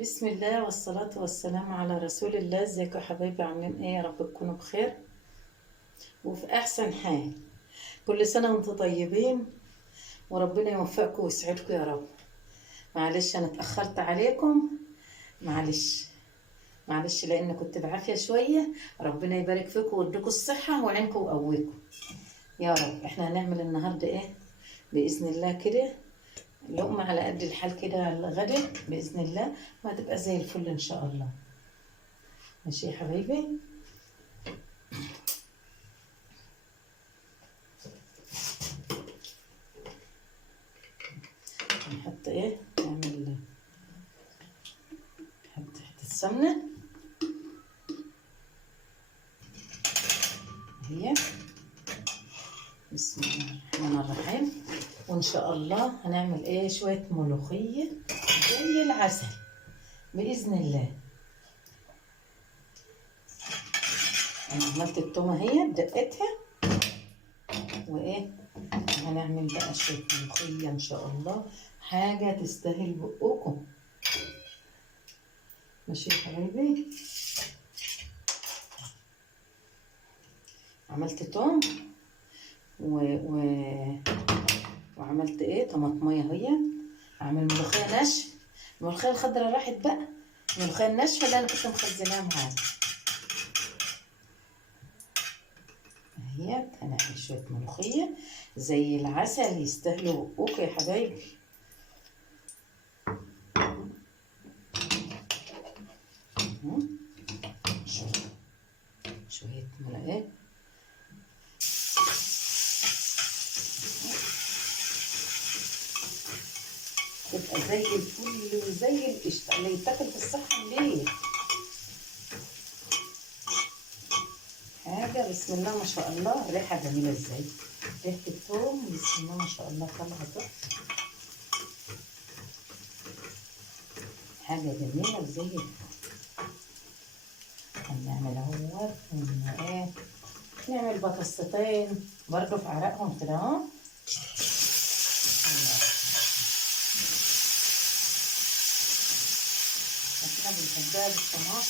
بسم الله والصلاة والسلام على رسول الله. ازيكم يا حبايبي؟ عاملين ايه؟ يا رب تكونوا بخير وفي احسن حال. كل سنة وانتم طيبين وربنا يوفقكم ويسعدكم يا رب. معلش انا اتأخرت عليكم، معلش معلش لان كنت بعافية شوية. ربنا يبارك فيكم ويديكم الصحة وعينكم وقويكم يا رب. احنا هنعمل النهاردة ايه بإذن الله كده؟ لقمة على قد الحال كده على الغدا بإذن الله، وهتبقى زي الفل إن شاء الله. ماشي يا حبايبي. نحط ايه، نعمل نحط حتة سمنة هي. بسم الله الرحمن الرحيم. وان شاء الله هنعمل ايه، شوية ملوخية زي العسل بإذن الله. انا عملت التومة هي دقتها وايه، هنعمل بقى شوية ملوخية ان شاء الله، حاجة تستاهل بقكم. ماشي يا حبايبي. عملت توم وعملت ايه طماطمية هي. اعمل ملوخية ناشفة. الملوخية الخضراء راحت بقى، الملوخية الناشفة اللي انا كنت مخزناها معاها اهيت. هنعمل شوية ملوخية زي العسل يستاهلوا بقوك يا حبايبي. شوية ملقات تبقى زي الفل وزي القشطة اللي يتاكل في الصحة ليه. حاجة بسم الله ما شاء الله. الريحة جميلة ازاي، ريحة الثوم بسم الله ما شاء الله طالعة تحفة. حاجة جميلة وزي الفل. هنعمل اهوت ايه، نعمل بطاطستين برضو في عرقهم كده اهو. احنا بنحبها بالطماطم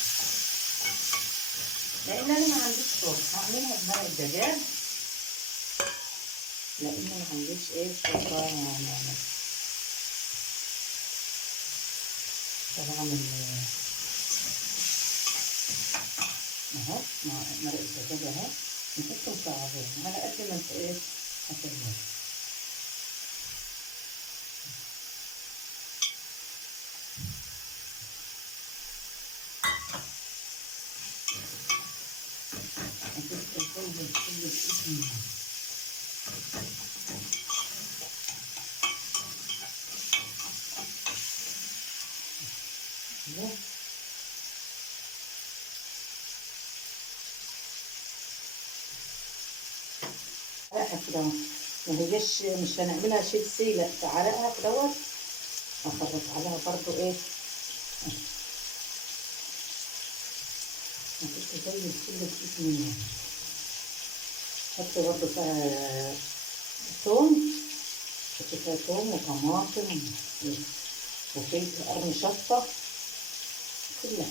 لان انا ما عنديش شوربه. هعملها بمرق الدجاج لان ما عنديش ايه شوربه يعني. طبعا اهو مرق الدجاج اهو، نحطه مكعبين على قد ما انت ايه هتعمل. هتبقى زي الفل بإذن الله. عرقها كده ما هيجاش، مش هنعملها شيبسي لا، في عرقها كدهوت هخرط عليها برضو ايه، هتبقى زي الفل بإذن الله. حط برضو فيها ثوم، حط فيها ثوم وطماطم وفلفل قرن شطة كلها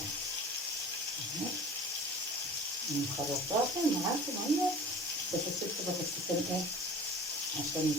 مخرطاها معاكم اهي. بس الست بطاطستين ايه عشان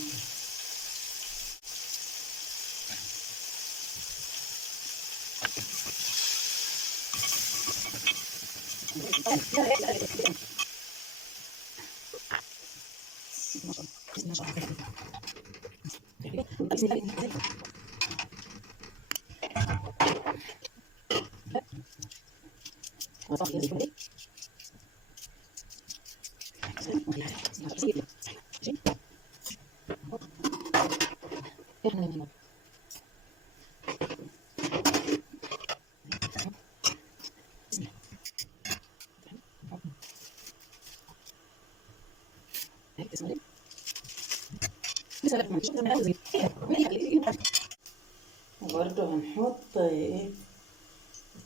وبرضه هنحط ايه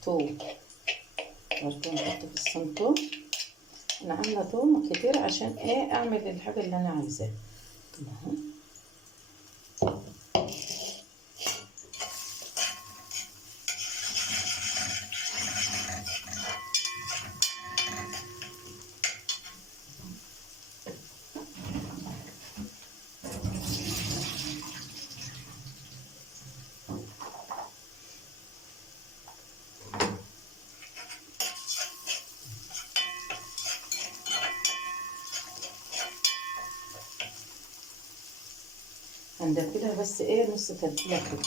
توم، برضه نحط في الصن توم. انا عامله توم كتير عشان ايه، اعمل الحاجه اللي انا عايزاها. هندخلها بس ايه نص تتبيله كده.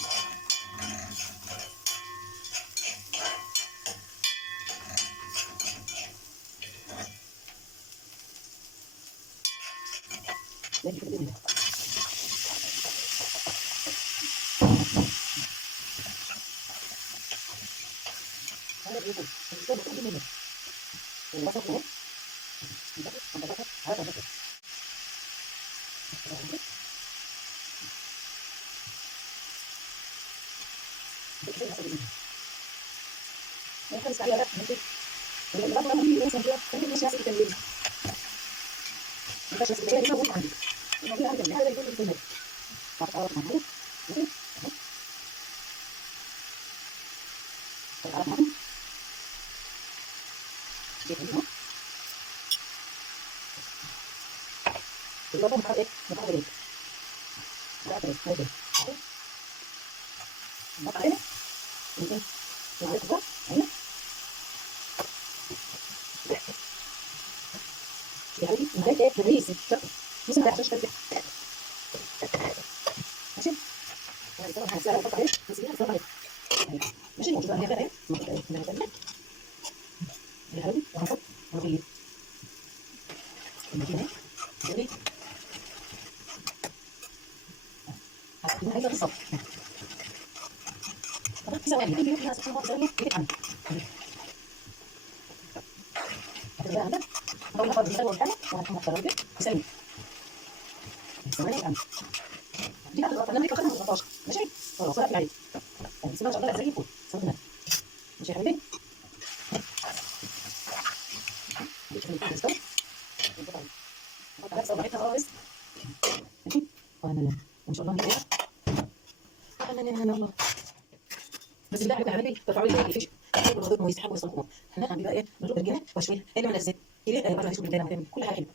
بس بالله عليكم يا حبايبي ترفعوا لي الفيش حلو خضركم ويستحبوا يصلحوهم. احنا هنبقى ايه نروح الجنة وشويه اللي من الزيت اللي برضه هيسوق الجنة وتعمل كل حاجه حلوه.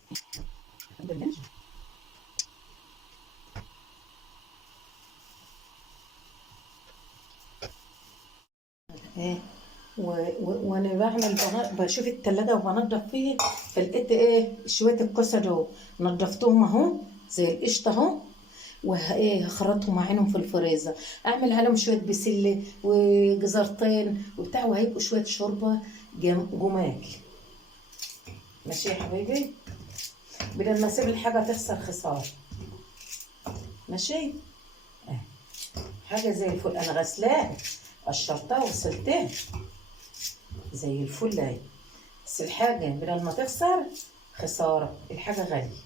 الحمد لله. ايه وانا بعمل بشوف التلاجة وبنضف فيه، فلقيت ايه شويه الكوسه دول نضفتهم اهو زي القشطه اهو، وايه هخرطهم عينهم في الفريزر، اعمل عليهم شويه بسله وجزرتين وبتاع، وهيبقوا شويه شوربه جمال. ماشي يا حبيبي، بدل ما اسيب الحاجه تخسر خساره. ماشي اه. حاجه زي الفل، انا غسلاها قشرتها وغسلتها زي الفل اهي، بس الحاجه بدل ما تخسر خساره، الحاجه غاليه،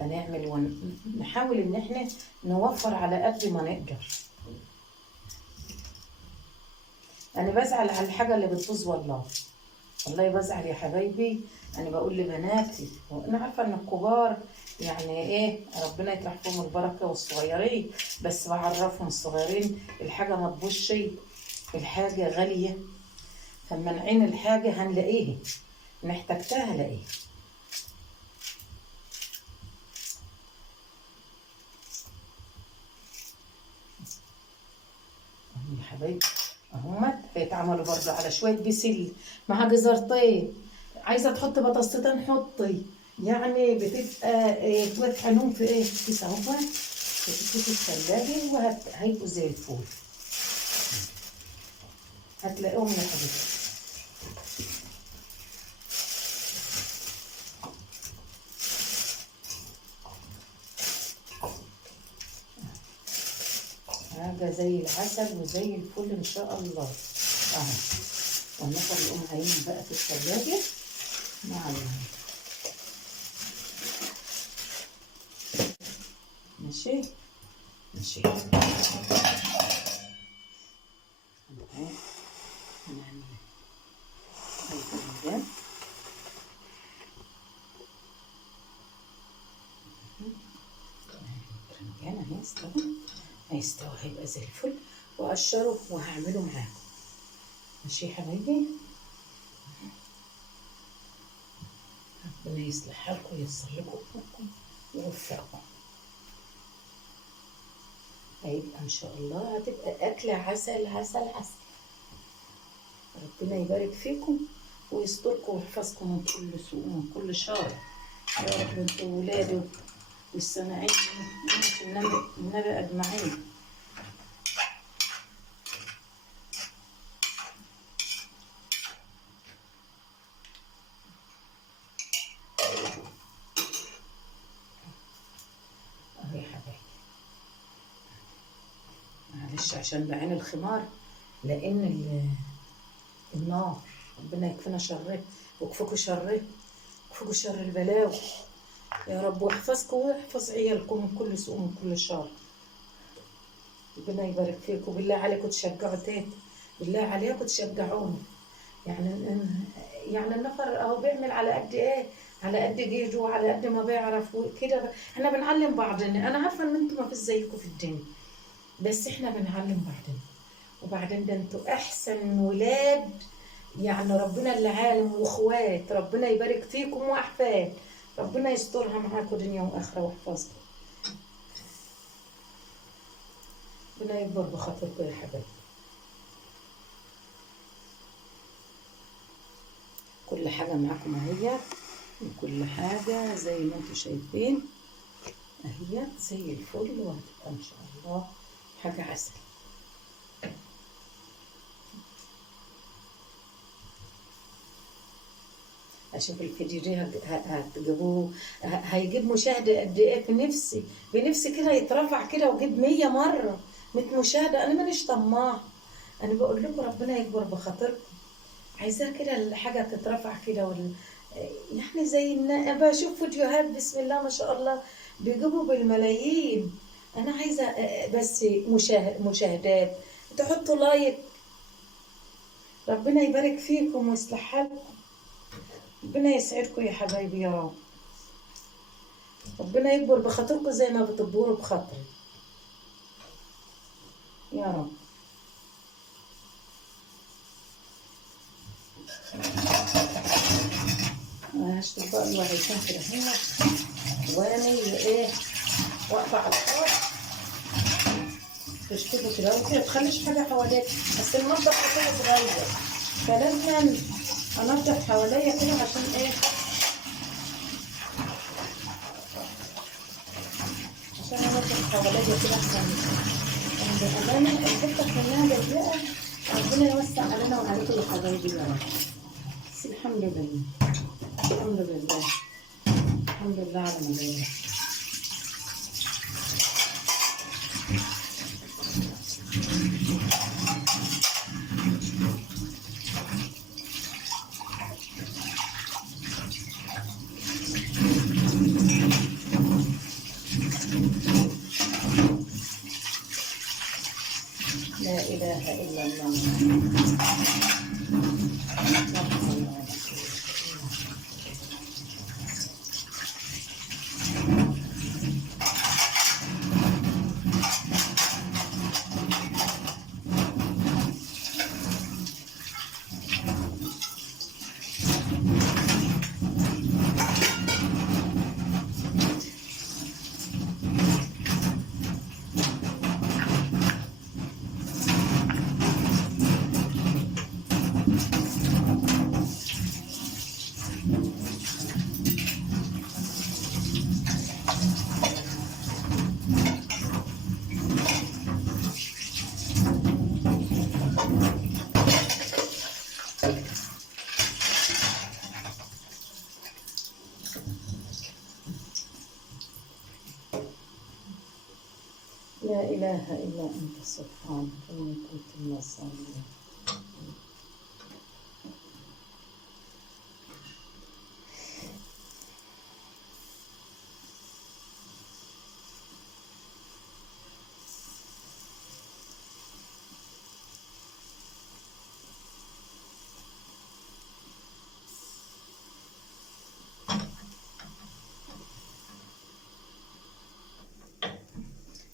فنعمل ونحاول ان احنا نوفر على قد ما نقدر. انا بزعل على الحاجه اللي بتبوظ والله، والله بزعل يا حبايبي. انا بقول لبناتي وانا عارفه ان الكبار يعني ايه ربنا يطرح فيهم البركه، والصغيرين بس بعرفهم الصغيرين الحاجه ما تبوظش، الحاجه غاليه، فلما نعين الحاجه هنلاقيها، محتاجتها هلاقيها. يا حبايبي اهمت بيتعملوا برضه على شويه بسل مع جزرتين، عايزه تحطي بطاطستين حطي، يعني بتبقى تطحنهم في ايه كيس اهو في الثلاجه وهيبقوا زي الفول، هتلاقيهم يا حبيبتي. حاجه زي العسل وزي الفل ان شاء الله اهو. وناخد الام هينهم بقى في الثلاجه مع ماشي ماشي. الرنجان هيستوي هيبقى زي الفل، وأقشره وهعمله معاكم. ماشي يا حبايبي، ربنا يصلح حالكم وييسر لكم اموركم ويوفقكم. هيبقى ان شاء الله هتبقى اكله عسل عسل عسل. ربنا يبارك فيكم ويستركم ويحفظكم من كل سوء ومن كل شر يا رب، انتوا ولاده والصناعين النبي أجمعين. أهو يا حبايبي، معلش عشان بعين الخمار، لأن النار ربنا يكفينا شره ويكفيكوا شره، يكفيكوا شر البلاوي يا رب، واحفظكم ويحفظ عيالكم من كل سوء ومن كل شر. ربنا يبارك فيكم. بالله عليكم تشجعوا تاني، بالله عليكم تشجعوني. يعني النفر اهو بيعمل على قد ايه، على قد جيجه وعلى قد ما بيعرف وكده. احنا بنعلم بعضنا، انا عارفه ان انتم ما فيش زيكم في الدنيا، بس احنا بنعلم بعضنا. وبعدين ده انتوا احسن ولاد، يعني ربنا اللي عالم واخوات. ربنا يبارك فيكم واحفاد، ربنا يسترها معاكم دنيا واخره ويحفظكم. ربنا يكبر بخاطركم يا حبايبي. كل حاجه معاكم اهي، وكل حاجه زي ما انتم شايفين اهي زي الفل، وهتبقى ان شاء الله حاجه عسل. اشوف الفيديو ده هتجيبوه، هيجيب مشاهده قد ايه. بنفسي كده يترفع كده ويجيب 100 مره 100 مشاهده. انا مانيش طماع، انا بقول لكم ربنا يكبر بخاطركم. عايزاها كده الحاجه تترفع كده يعني زي بشوف فيديوهات بسم الله ما شاء الله بيجيبوا بالملايين. انا عايزه بس مشاهدات، تحطوا لايك. ربنا يبارك فيكم ويصلح حالكم، ربنا يسعدكم يا حبايبي يا رب. ربنا يكبر بخاطركم زي ما بتكبروا بخاطري يا رب. هشتغل بقى الوهيتين كده هنا، واني ايه واقفه على الحوض تشتغل كده وكده، تخليش حاجه حواليك. بس المطبخ كده صغير، فلازم انضف حواليا كده عشان ايه، عشان انضف حواليا كده احسن. بأمانة الحتة كلها ضيقة، ربنا يوسع علينا وعليكم يا حبايبي يا رب. بس الحمد لله، الحمد لله، الحمد لله على ما جاي. لا إله إلا الله. لا إله إلا أنت سبحانك إني كنت من الظالمين.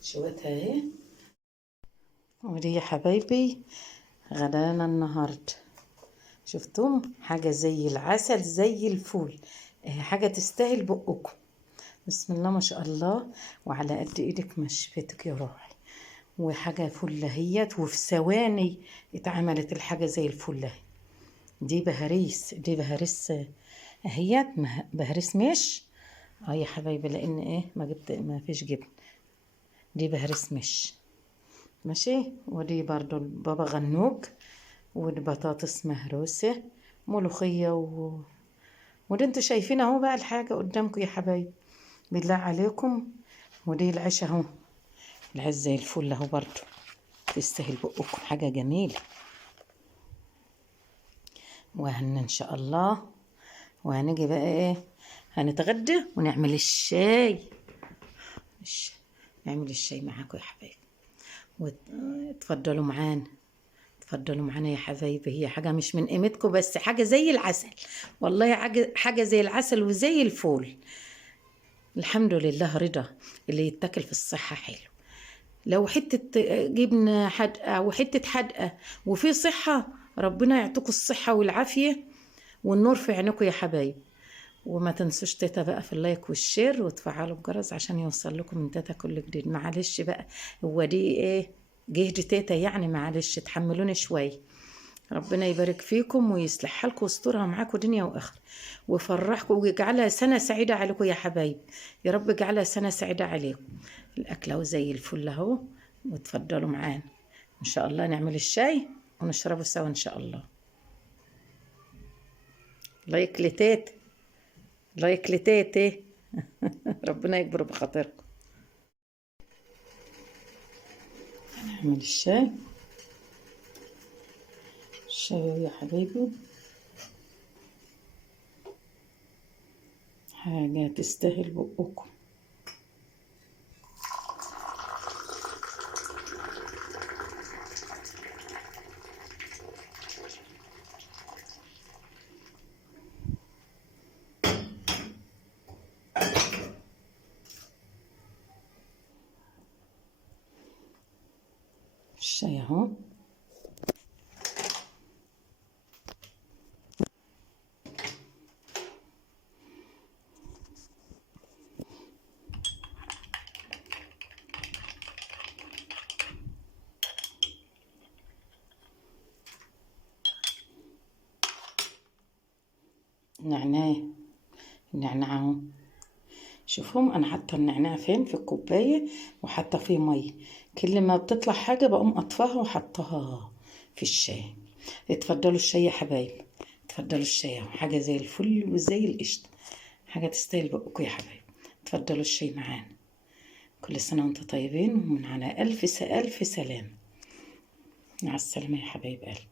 شويتها اهي، ودي يا حبايبي غدانا النهارده. شفتم حاجة زي العسل زي الفول، حاجة تستاهل بقكم. بسم الله ما شاء الله، وعلى قد ايدك ما شفتك يا روحي. وحاجة فلهيت، وفي ثواني اتعملت الحاجة زي الفله. دي بهاريس، دي بهاريس اهيت، بهاريس مش يا حبايبي، لان ايه ما فيش جبن. دي بهرس ماشي. ودي برضو البابا غنوج، ودي بطاطس مهروسة، ملوخية ودي انتوا شايفين اهو بقى الحاجة قدامكم يا حبايبي، بالله عليكم. ودي العشاء اهو، العز زي الفل اهو، برضو تستاهل بقكم، حاجة جميلة. وهن ان شاء الله. وهنيجي بقى ايه، هنتغدى ونعمل الشاي. نعمل الشاي معاكم يا حبايبي، وتفضلوا معانا. تفضلوا معانا يا حبايبي، هي حاجة مش من قيمتكم، بس حاجة زي العسل، والله حاجة زي العسل وزي الفول. الحمد لله رضا، اللي يتاكل في الصحة حلو. لو حتة جبنة حدقة وحتة حدقة وفي صحة، ربنا يعطيكم الصحة والعافية والنور في عينكم يا حبايب. وما تنسوش تيتا بقى في اللايك والشير وتفعلوا الجرس عشان يوصل لكم من تيتا كل جديد. معلش بقى، هو دي ايه، جهد تيتا يعني، معلش تحملوني شوي. ربنا يبارك فيكم ويصلح حالكم ويسترها معاكم دنيا واخره، ويفرحكم ويجعلها سنه سعيده عليكم يا حبايب. يا رب اجعلها سنه سعيده عليكم. الاكل اهو زي الفل اهو، وتفضلوا معانا ان شاء الله. نعمل الشاي ونشربه سوا ان شاء الله. لايك لتيت، لايك لتيت ايه. ربنا يكبر بخاطركم. نعمل الشاي يا حبايبي، حاجة تستاهل بقكم. الشاي اهو. النعناع اهو. شوفهم، انا حاطه النعناع فين في الكوبايه، وحاطه فيه ميه. كل ما بتطلع حاجه بقوم اطفاها وحطها في الشاي. اتفضلوا الشاي يا حبايب، اتفضلوا الشاي اهو، حاجه زي الفل وزي القشطه، حاجه تستاهل بقكم يا حبايب. اتفضلوا الشاي معانا. كل سنه وانتم طيبين، ومن على الف الف سلام. مع السلامه يا حبايب قلبي.